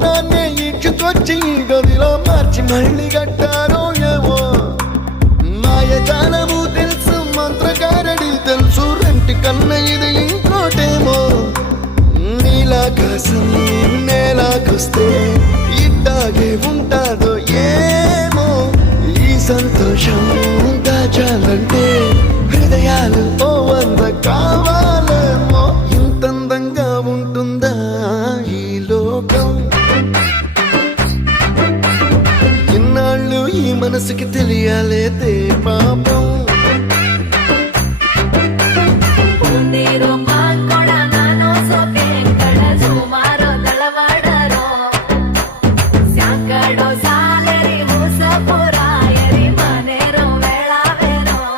భవనాన్ని ఈడ్చుకొచ్చి ఈ గదిలో మార్చి మళ్ళీ కట్టారో ఏమో మాయజాలము తెలుసు మంత్రగారడి తెలుసు రెంటి కన్న ఇది ఇంకోటేమో నీలాకాశం నేలాకొస్తే ఇట్టాగే ఉంటాదో ఏమో ఈ సంతోషం దాచాలంటే హృదయాలు ఓ వంద కావాలేమో ఇంతందంగా ఉంటుందా ఈ లోకం ఇన్నాళ్ళు ఈ మనసుకి తెలియాలేదే